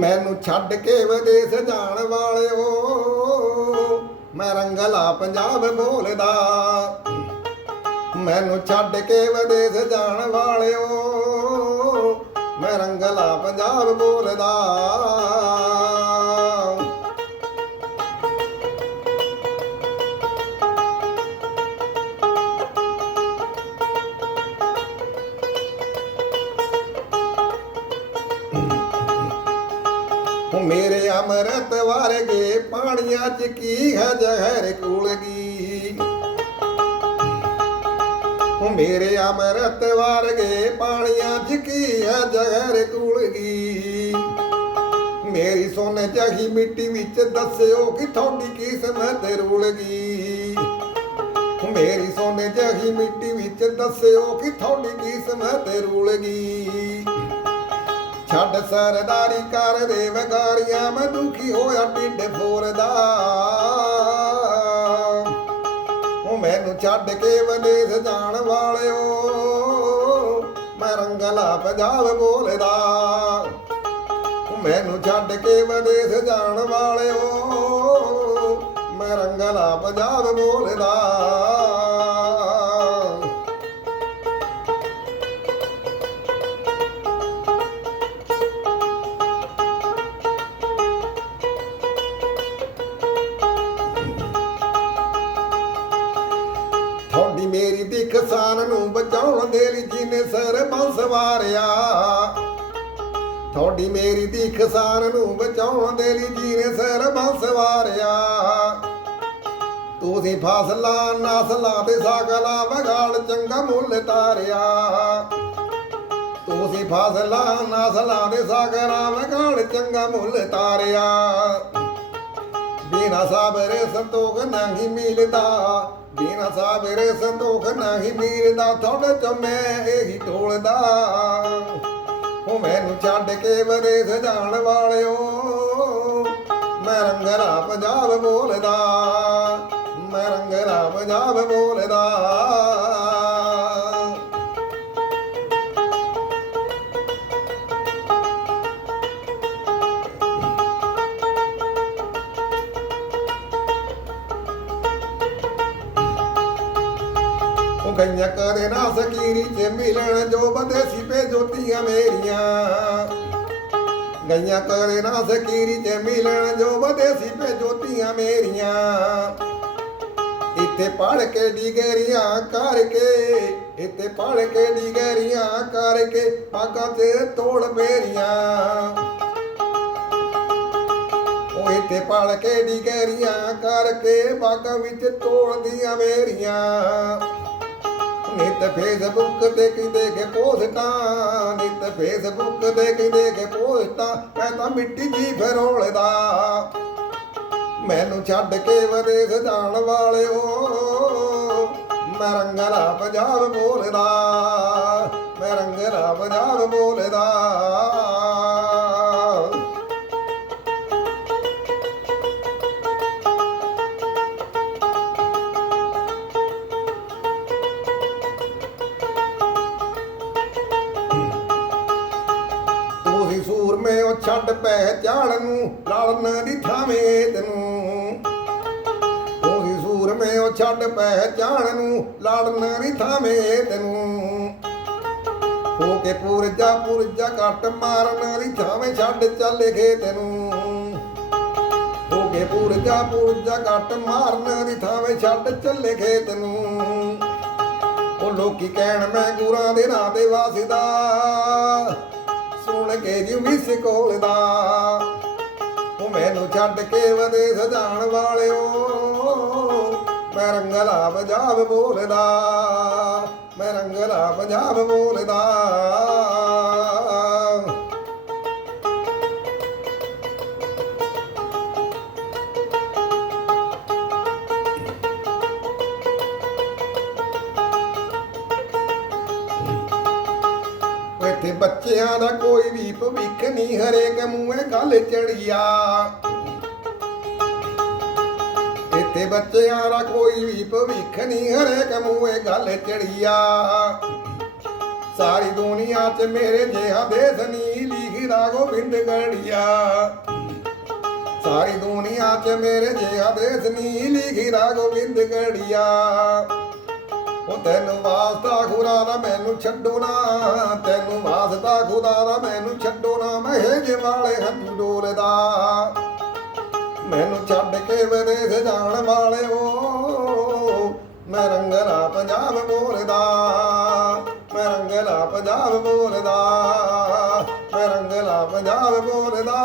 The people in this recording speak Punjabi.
ਮੈਨੂੰ ਛੱਡ ਕੇ ਵਿਦੇਸ਼ ਜਾਣ ਵਾਲਿਓ। ਮੈਂ ਰੰਗਲਾ ਪੰਜਾਬ ਬੋਲਦਾ। ਮੈਨੂੰ ਛੱਡ ਕੇ ਵਿਦੇਸ਼ ਜਾਣ ਵਾਲਿਓ। ਮੈਂ ਰੰਗਲਾ ਪੰਜਾਬ ਬੋਲਦਾ। ਮੇਰੇ ਅਮਰਤ ਵਰਗੇ ਪਾਣੀਆਂ ਚ ਕੀ ਹੈ ਜ਼ਹਿਰ ਕੁਲਗੀ ਉਹ ਮੇਰੇ ਅਮਰਤ ਵਰਗੇ ਪਾਣੀਆਂ ਚ ਕੀ ਹੈ ਜ਼ਹਿਰ ਕੁਲਗੀ ਮੇਰੀ ਸੋਨੇ ਚਾਹੀ ਮਿੱਟੀ ਵਿੱਚ ਦੱਸਿਓ ਕਿ ਤੁਹਾਡੀ ਕਿਸਮਤ ਰੁਲਗੀ ਮੇਰੀ ਸੋਨੇ ਚਾਹੀ ਮਿੱਟੀ ਵਿੱਚ ਦੱਸਿਓ ਕਿ ਤੁਹਾਡੀ ਕਿਸਮਤ ਰੁਲਗੀ ਛੱਡ ਸਰਦਾਰੀ ਕਰ ਦੇ ਵਗਾਰੀਆਂ, ਮੈਂ ਦੁਖੀ ਹੋਇਆ ਢਿੱਡ ਫੋਰਦਾ ਉਹ ਮੈਨੂੰ ਛੱਡ ਕੇ ਵਿਦੇਸ਼ ਜਾਣ ਵਾਲਿਓ, ਮੈਂ ਰੰਗਲਾ ਪੰਜਾਬ ਬੋਲਦਾ। ਮੈਨੂੰ ਛੱਡ ਕੇ ਵਿਦੇਸ਼ ਜਾਣ ਵਾਲਿਓ, ਮੈਂ ਰੰਗਲਾ ਪੰਜਾਬ ਬੋਲਦਾ। ਮੇਰੀ ਦੀ ਕਿਸਾਨ ਨੂੰ ਬਚਾਉਣ ਦੇ ਲਈ ਜਿਹਨੇ ਸਰ ਬੰਸਵਾਰਿਆ ਤੁਹਾਡੀ ਮੇਰੀ ਦੀ ਕਿਸਾਨ ਨੂੰ ਬਚਾਉਣ ਦੇ ਲਈ ਜਿਹਨੇ ਸਰ ਬੰਸਵਾਰਿਆ ਤੁਸੀਂ ਫਸਲਾਂ, ਨਸਲਾ ਤੇ ਸਾਗਲਾ ਵਗਾਲ ਚੰਗਾ ਮੁੱਲ ਤਾਰਿਆ। ਤੁਸੀਂ ਫਸਲਾਂ, ਨਸਲਾ ਦੇ ਸਾਗਲਾ ਵਗਾਲ ਚੰਗਾ ਮੁੱਲ ਤਾਰਿਆ। ਬਿਨਾ ਸਾਬਰੇ ਸੰਤੋਖ ਨਹੀਂ ਮਿਲਦਾ। ਬਿਨਾ ਸਾਬਰੇ ਸੰਤੋਖ ਨਹੀਂ ਮਿਲਦਾ ਤੁਹਾਡੇ ਚ ਮੈਂ ਇਹੀ ਢੋਲਦਾ। ਉਹ ਮੈਨੂੰ ਛੱਡ ਕੇ ਵਿਦੇਸ਼ ਜਾਣ ਵਾਲਿਓ, ਮੈਂ ਰੰਗਰਾ ਪੰਜਾਬ ਬੋਲਦਾ, ਮੈਂ ਰੰਗਰਾ ਪੰਜਾਬ ਬੋਲਦਾ। ਉਹ ਗਈਆਂ ਕਰੇ ਨਾ ਸਕੀਰੀ ਚ ਮਿਲਣ ਜੋ ਬਦੇਸੀ ਪੇ ਜੋਤੀਆਂ ਮੇਰੀਆਂ। ਗਈਆਂ ਕਰੇ ਨਾ ਸਕੀਰੀ ਚ ਮਿਲਣ ਜੋ ਬਦੇਸੀ ਪੇ ਜੋਤੀਆਂ ਮੇਰੀਆਂ। ਇੱਥੇ ਪੜ ਕੇ ਡਿਗਰੀਆਂ ਕਰਕੇ, ਇੱਥੇ ਪੜ ਕੇ ਡਿਗਰੀਆਂ ਕਰਕੇ ਪਾਕਾਂ ਤੇ ਤੋੜ ਮੇਰੀਆਂ। ਉਹ ਇੱਥੇ ਪੜ ਕੇ ਡਿਗਰੀਆਂ ਕਰਕੇ ਬਾਗਾਂ ਵਿੱਚ ਤੋੜਦੀਆਂ ਮੇਰੀਆਂ। ਨਿਤ ਫੇਸਬੁੱਕ ਤੇ ਕਿਤੇ ਕੇ ਪੋਸਟਾਂ, ਨਿਤ ਫੇਸਬੁੱਕ ਤੇ ਕਿਤੇ ਕੇ ਪੋਸਟਾਂ, ਮੈਂ ਤਾਂ ਮਿੱਟੀ ਜੀ ਫਰੋਲਦਾ ਮੈਨੂੰ ਛੱਡ ਕੇ ਵਿਦੇਸ਼ ਜਾਣ ਵਾਲਿਓ, ਮੈਂ ਰੰਗਲਾ ਪੰਜਾਬ ਬੋਲਦਾ, ਮੈਂ ਰੰਗਲਾ ਪੰਜਾਬ ਬੋਲਦਾ। ਸੂਰਮੇ ਉਹ ਛੱਡ ਪਹਿਚਾਣ ਨੂੰ ਲੜਨ ਦੀ ਥਾਵੇਂ ਤੈਨੂੰ। ਤੁਸੀਂ ਸੂਰਮੇ ਉਹ ਛੱਡ ਪਹਿਚਾਣ ਨੂੰ ਲੜਨ ਦੀ ਥਾਵੇਂ ਤੈਨੂੰ। ਹੋ ਕੇ ਪੁਰਜਾ ਪੁਰਜਾ ਕੱਟ ਮਾਰਨ ਦੀ ਥਾਵੇਂ ਛੱਡ ਚੱਲੇ ਖੇ ਤੈਨੂੰ। ਹੋ ਕੇ ਪੁਰਜਾ ਪੁਰਜਾ ਕੱਟ ਮਾਰਨ ਦੀ ਥਾਵੇਂ ਛੱਡ ਚੱਲੇ ਗਏ ਤੈਨੂੰ। ਉਹ ਲੋਕੀ ਕਹਿਣ ਮੈਂ ਗੁਰਾਂ ਦੇ ਨਾਂ ਤੇ ਵਾਸਦਾ। ਸੁਣ ਕੇ ਜੀ ਮਿਸ ਦਾ। ਉਹ ਮੈਨੂੰ ਛੱਡ ਕੇ ਵਿਦੇਸ਼ ਜਾਣ ਵਾਲਿਓ। ਮੈਂ ਰੰਗਲਾ ਪੰਜਾਬ ਬੋਲਦਾ। ਮੈਂ ਰੰਗਲਾ ਪੰਜਾਬ ਬੋਲਦਾ। ਇੱਥੇ ਬੱਚਿਆਂ ਦਾ ਕੋਈ ਵੀ ਭਵਿੱਖ ਨਹੀਂ, ਹਰੇਕ ਮੂੰਹੇ ਗੱਲ ਚੜੀਆ ਇੱਥੇ ਬੱਚਿਆਂ ਦਾ ਕੋਈ ਵੀ ਭਵਿੱਖ ਨਹੀਂ, ਹਰੇਕ ਮੂੰਹੇ ਗੱਲ ਚੜੀਆ ਸਾਰੀ ਦੁਨੀਆ 'ਚ ਮੇਰੇ ਜਿਹਾ ਦੇਸ ਨਹੀਂ ਲਿਖ ਗੋਬਿੰਦ ਗੜੀਆ ਸਾਰੀ ਦੁਨੀਆ 'ਚ ਮੇਰੇ ਜਿਹਾ ਦੇਸ ਨਹੀਂ ਲਿਖੀਦਾ ਗੋਬਿੰਦ ਗੜੀਆ ਉਹ ਤੈਨੂੰ ਵਾਸਤਾ ਖੁਦਾ ਨਾ ਮੈਨੂੰ ਛੱਡੋ ਨਾ। ਤੈਨੂੰ ਵਾਸਤਾ ਖੁਦਾ ਦਾ ਮੈਨੂੰ ਛੱਡੋ ਨਾ। ਮਹਿਜ ਵਾਲੇ ਹੰਝੂ ਡੋਲਦਾ ਮੈਨੂੰ ਛੱਡ ਕੇ ਵਿਦੇਸ਼ ਜਾਣ ਵਾਲਿਓ ਮੈਂ ਰੰਗਲਾ ਪੰਜਾਬ ਬੋਲਦਾ। ਮੈਂ ਰੰਗਲਾ ਪੰਜਾਬ ਬੋਲਦਾ। ਮੈਂ ਰੰਗਲਾ ਪੰਜਾਬ ਬੋਲਦਾ।